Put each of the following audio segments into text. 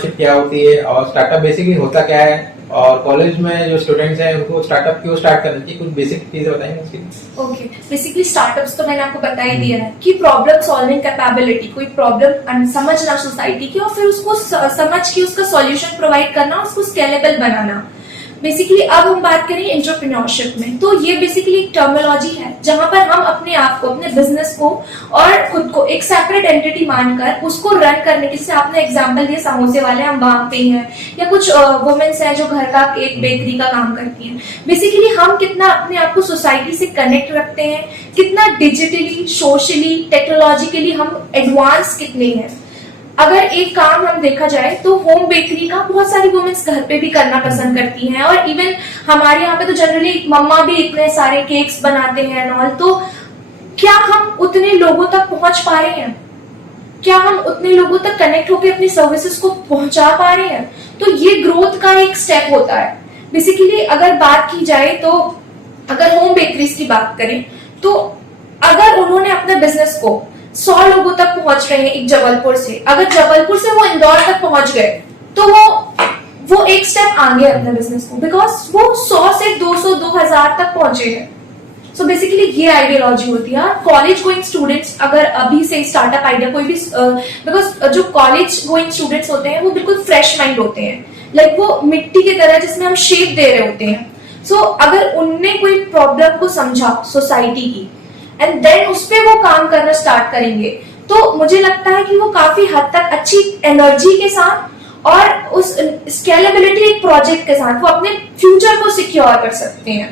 Entrepreneurship क्या होती है और स्टार्टअप बेसिकली होता क्या है, और कॉलेज में जो स्टूडेंट्स हैं उनको स्टार्टअप क्यों स्टार्ट करने की कुछ बेसिक चीजें बताएंगे उसकी। ओके, बेसिकली स्टार्टअप्स तो मैंने आपको बता ही दिया है कि प्रॉब्लम सॉल्विंग कैपेबिलिटी, कोई प्रॉब्लम समझना सोसाइटी की और फिर उसको समझ के उसका सॉल्यूशन प्रोवाइड करना, उसको स्केलेबल बनाना। बेसिकली अब हम बात करें एंटरप्रेन्योरशिप में, तो ये बेसिकली एक टर्मिनोलॉजी है जहां पर हम अपने आप को, अपने बिजनेस को और खुद को एक सेपरेट एंटिटी मानकर उसको रन करने की, जैसे आपने एग्जांपल दिया समोसे वाले हम वहां पे हैं, या कुछ वुमेन्स हैं जो घर का एक बेकरी का काम करती हैं। बेसिकली हम कितना अपने आप को सोसाइटी से कनेक्ट रखते हैं, कितना डिजिटली, सोशली, टेक्नोलॉजिकली हम एडवांस कितने हैं। अगर एक काम हम देखा जाए तो होम बेकरी का बहुत सारी वुमेन्स घर पे भी करना पसंद करती हैं, और इवन हमारे यहाँ पे तो जनरली मम्मा भी इतने सारे केक्स बनाते हैं एंड ऑल। तो क्या हम उतने लोगों तक पहुंच पा रहे हैं? क्या हम उतने लोगों तक कनेक्ट होकर अपनी सर्विसेज को पहुंचा पा रहे हैं? तो ये ग्रोथ का एक स्टेप होता है। बेसिकली अगर बात की जाए तो अगर होम बेकरीज की बात करें तो अगर उन्होंने अपने बिजनेस को 100 लोगों तक पहुंच रहे हैं एक जबलपुर से, अगर जबलपुर से वो इंदौर तक पहुंच गए तो वो एक स्टेप आगे अपने बिजनेस को, बिकॉज वो 100 से 200 2000 तक पहुंचे हैं। सो बेसिकली ये आइडियोलॉजी होती है। कॉलेज गोइंग स्टूडेंट्स अगर अभी से स्टार्टअप आइडिया कोई भी, बिकॉज जो कॉलेज गोइंग स्टूडेंट्स होते हैं वो बिल्कुल फ्रेश माइंड होते हैं, लाइक वो मिट्टी की तरह जिसमें हम शेप दे रहे होते हैं। सो अगर उनने कोई प्रॉब्लम को समझा सोसाइटी की एंड देन उस पे वो काम करना स्टार्ट करेंगे, तो मुझे लगता है कि वो काफी हद तक अच्छी एनर्जी के साथ और उस स्केलेबिलिटी एक प्रोजेक्ट के साथ वो अपने फ्यूचर को सिक्योर कर सकते हैं।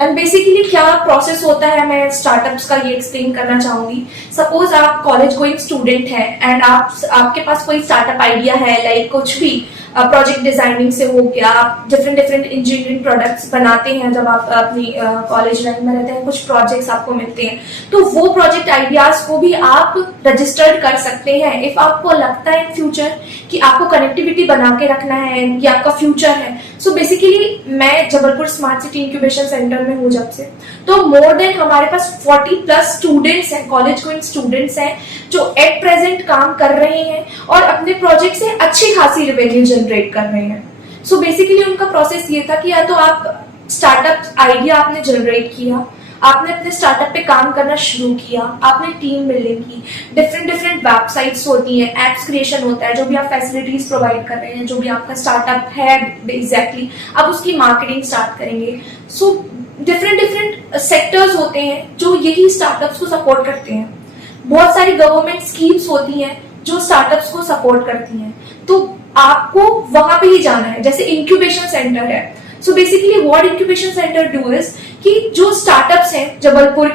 एंड बेसिकली क्या प्रोसेस होता है, मैं स्टार्टअप्स का ये एक्सप्लेन करना चाहूंगी। सपोज आप कॉलेज गोइंग स्टूडेंट हैं एंड आपके पास कोई स्टार्टअप आइडिया है, लाइक कुछ भी प्रोजेक्ट डिजाइनिंग से हो गया, आप डिफरेंट इंजीनियरिंग प्रोडक्ट्स बनाते हैं जब आप अपनी कॉलेज लाइफ में रहते हैं, कुछ प्रोजेक्ट्स आपको मिलते हैं, तो वो प्रोजेक्ट आइडियाज को भी आप रजिस्टर्ड कर सकते हैं। इफ आपको लगता है इन फ्यूचर कि आपको कनेक्टिविटी बना के रखना है, ये आपका फ्यूचर है। सो बेसिकली मैं Jabalpur smart city incubation centre में हूँ जब से, तो मोर देन हमारे पास 40+ स्टूडेंट्स हैं, कॉलेज गोइंग स्टूडेंट्स हैं जो एट प्रेजेंट काम कर रहे हैं और अपने प्रोजेक्ट से अच्छी खासी रेवेन्यू जनरेट कर रहे हैं। सो बेसिकली उनका प्रोसेस ये था कि या तो आप स्टार्टअप आइडिया आपने जनरेट किया, आपने अपने स्टार्टअप पे काम करना शुरू किया, आपने टीम बिल्डिंग की, डिफरेंट वेबसाइट्स होती हैं, एप्स क्रिएशन होता है, जो भी आप फैसिलिटीज प्रोवाइड कर रहे हैं, जो भी आपका स्टार्टअप है एग्जैक्टली आप उसकी मार्केटिंग स्टार्ट करेंगे। सो डिफरेंट सेक्टर्स होते हैं जो यही स्टार्टअप्स को सपोर्ट करते हैं। बहुत सारी गवर्नमेंट स्कीम्स होती हैं जो स्टार्टअप्स को सपोर्ट करती हैं, तो आपको वहां पे ही जाना है। जैसे इंक्यूबेशन सेंटर है, so basically what incubation centre do is कि जो स्टार्टअप्स हैं जबलपुर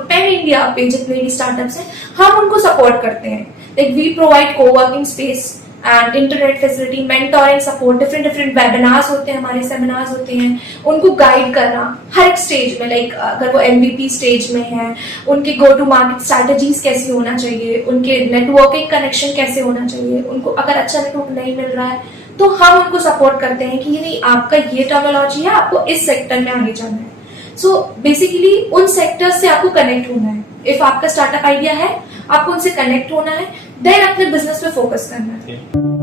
पैन इंडिया पे जितने भी स्टार्टअप्स हैं, हम उनको सपोर्ट करते हैं। Like we provide coworking space and internet facility, mentoring support, different webinars होते हैं, हमारे सेमिनार्स होते हैं, उनको गाइड करना हर एक स्टेज में। लाइक अगर वो MVP स्टेज में है, उनके गो टू मार्केट स्ट्रैटेजीज कैसे होना चाहिए, उनके नेटवर्किंग कनेक्शन कैसे होना चाहिए, उनको अगर अच्छा नेटवर्क नहीं मिल रहा है तो हम उनको सपोर्ट करते हैं कि नहीं आपका ये टर्मिनोलॉजी है, आपको इस सेक्टर में आगे जाना है। सो बेसिकली उन सेक्टर्स से आपको कनेक्ट होना है। इफ आपका स्टार्टअप आइडिया है, आपको उनसे कनेक्ट होना है, देन अपने बिजनेस पे फोकस करना है।